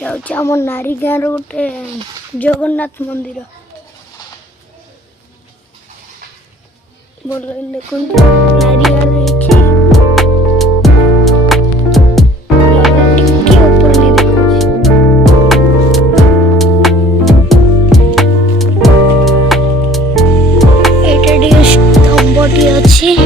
हूँ आम नारी गाँव रोटे जगन्नाथ मंदिर बोल देखो नारी गाँव स्तंभटी अच्छी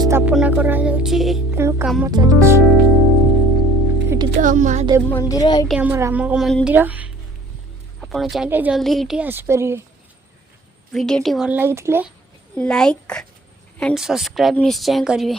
स्थापना करा तेणु कम चलती तो महादेव मंदिर ये आम राम मंदिर आपड़ चाहिए जल्दी ये आसपर वीडियो भल लगी लाइक एंड सब्सक्राइब निश्चय करेंगे।